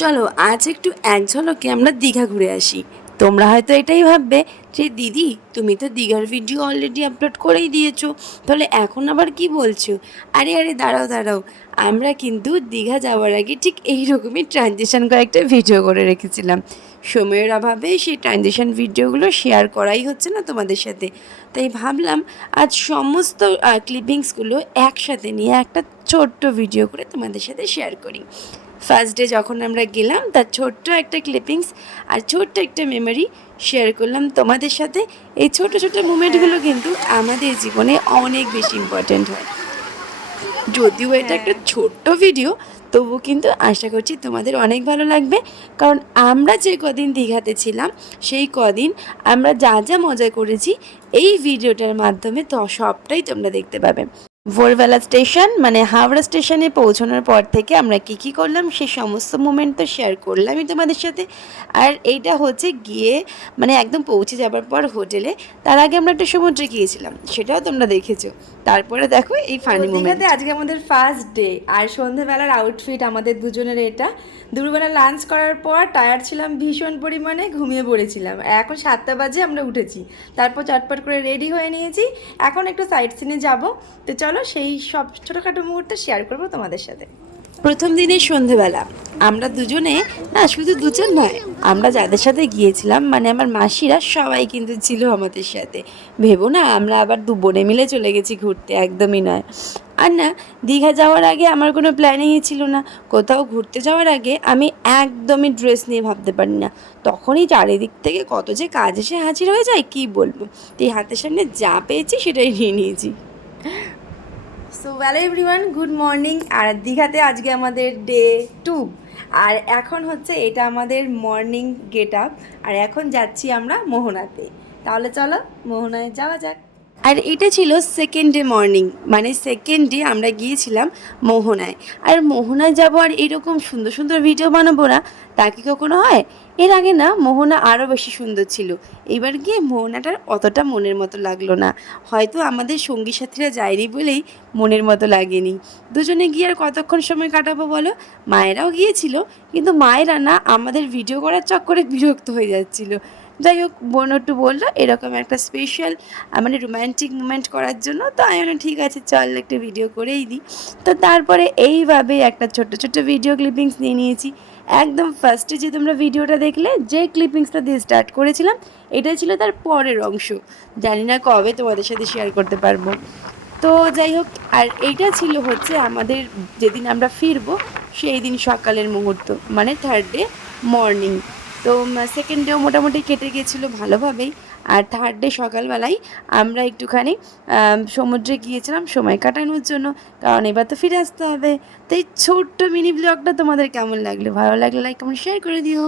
চলো, আজ একটু এক ঝলকে আমরা দীঘা ঘুরে আসি। তোমরা হয়তো এটাই ভাববে যে, দিদি, তুমি তো দীঘার ভিডিও অলরেডি আপলোড করেই দিয়েছ। তাহলে এখন আবার কি বলছো? আরে আরে, দাঁড়াও দাঁড়াও। আমরা কিন্তু দীঘা যাওয়ার আগে ঠিক এই রকমই ট্রানজেকশন কয়েকটা ভিডিও করে রেখেছিলাম। সময়ের অভাবে সেই ট্রানজেকশন ভিডিওগুলো শেয়ার করাই হচ্ছে না তোমাদের সাথে। তাই ভাবলাম, আজ সমস্ত ক্লিপিংসগুলো একসাথে নিয়ে একটা ছোট্ট ভিডিও করে তোমাদের সাথে শেয়ার করি। ফার্স্ট ডে যখন আমরা গেলাম তার ছোট্ট একটা ক্লিপিংস আর ছোট্ট একটা মেমোরি শেয়ার করলাম তোমাদের সাথে। এই ছোট ছোট মুমেন্টগুলো কিন্তু আমাদের জীবনে অনেক বেশি ইম্পর্ট্যান্ট হয়। যদিও এটা একটা ছোট্ট ভিডিও তবু কিন্তু আশা করছি তোমাদের অনেক ভালো লাগবে। কারণ আমরা যে কদিন দীঘাতে ছিলাম সেই কদিন আমরা যা যা মজা করেছি এই ভিডিওটার মাধ্যমে তো সবটাই তোমরা দেখতে পাবে। ভোরবেলা স্টেশন মানে হাওড়া স্টেশনে পৌঁছানোর পর থেকে আমরা কি কি করলাম সেই সমস্ত মোমেন্ট তো শেয়ার করলামই তোমাদের সাথে। আর এইটা হচ্ছে গিয়ে মানে একদম পৌঁছে যাবার পর হোটেলে তার আগে আমরা একটা সমুদ্রে গিয়েছিলাম সেটাও তোমরা দেখেছ। তারপরে দেখো এই ফানি মোমেন্ট আজকে আমাদের ফার্স্ট ডে আর সন্ধেবেলার আউটফিট আমাদের দুজনের এটা। দুপুরবেলা লাঞ্চ করার পর টায়ার্ড ছিলাম ভীষণ পরিমাণে ঘুমিয়ে পড়েছিলাম। এখন সাতটা বাজে আমরা উঠেছি। তারপর চটপট করে রেডি হয়ে নিয়েছি। এখন একটু সাইড সিনে যাব। তো চলো সেই সব ছোটোখাটো মুহূর্ত শেয়ার করব তোমাদের সাথে। প্রথম দিনের সন্ধেবেলা, আমরা দুজনে, না, শুধু দুজন নয়, আমরা যাদের সাথে গিয়েছিলাম মানে আমার মাসিরা সবাই কিন্তু ছিল আমাদের সাথে। ভেবো না, আমরা আবার দু বোনে মিলে চলে গেছি ঘুরতে, একদমই নয়। আর না, দীঘা যাওয়ার আগে আমার কোনো প্ল্যানিংই ছিল না। কোথাও ঘুরতে যাওয়ার আগে আমি একদমই ড্রেস নিয়ে ভাবতে পারি না। তখনই চারিদিক থেকে কত যে কাজ এসে হাজির হয়ে যায়, কি বলব? তো এই হাতের সামনে যা পেয়েছি সেটাই নিয়ে নিয়েছি। So well everyone good morning আর দীঘাতে আজকে আমাদের ডে টু আর এখন হচ্ছে এটা আমাদের মর্নিং গেট আপ আর এখন যাচ্ছি আমরা মোহনাতে। তাহলে চলো মোহনায় যাওয়া যাক। আর এটা ছিল সেকেন্ড ডে মর্নিং মানে সেকেন্ড ডে আমরা গিয়েছিলাম মোহনায়। আর মোহনায় যাব আর এরকম সুন্দর সুন্দর ভিডিও বানাবো না, তা কি কখনো হয়? এর আগে না, মোহনা আরও বেশি সুন্দর ছিল। এবার গিয়ে মোহনাটার অতটা মনের মতো লাগল না। হয়তো আমাদের সঙ্গী সাথীরা যায়নি বলেই মনের মতো লাগেনি। দুজনে গিয়ে আর কতক্ষণ সময় কাটাবো বলো? মায়েরাও গিয়েছিল, কিন্তু মায়েরা না আমাদের ভিডিও করার চক্করে বিরক্ত হয়ে যাচ্ছিল। যাই হোক, বোন একটু বলল, এরকম একটা স্পেশাল মানে রোম্যান্টিক মুমেন্ট করার জন্য। তো আমি বললাম, ঠিক আছে, চল একটা ভিডিও করেই দিই। তো তারপরে এইভাবে একটা ছোট্ট ছোট্ট ভিডিও ক্লিপিংস নিয়ে নিয়েছি। একদম ফার্স্টে যে তোমরা ভিডিওটা দেখলে, যে ক্লিপিংসটা দিয়ে স্টার্ট করেছিলাম, এটা ছিল তার পরের অংশ। জানি না কবে তোমাদের সাথে শেয়ার করতে পারব। তো যাই হোক, আর এইটা ছিল হচ্ছে আমাদের যেদিন আমরা ফিরবো, সেই দিন সকালের মুহূর্ত মানে থার্ড ডে মর্নিং তো সেকেন্ড ডেও মোটামুটি কেটে গিয়েছিল ভালোভাবেই। আর থার্ড ডে সকালবেলায় আমরা একটুখানি সমুদ্রে গিয়েছিলাম সময় কাটানোর জন্য। কারণ এবার তো ফিরে আসতে হবে। তাই ছোট্ট মিনি ব্লগটা তোমাদের কেমন লাগল? ভালো লাগলে লাইক কমেন্ট শেয়ার করে দিও।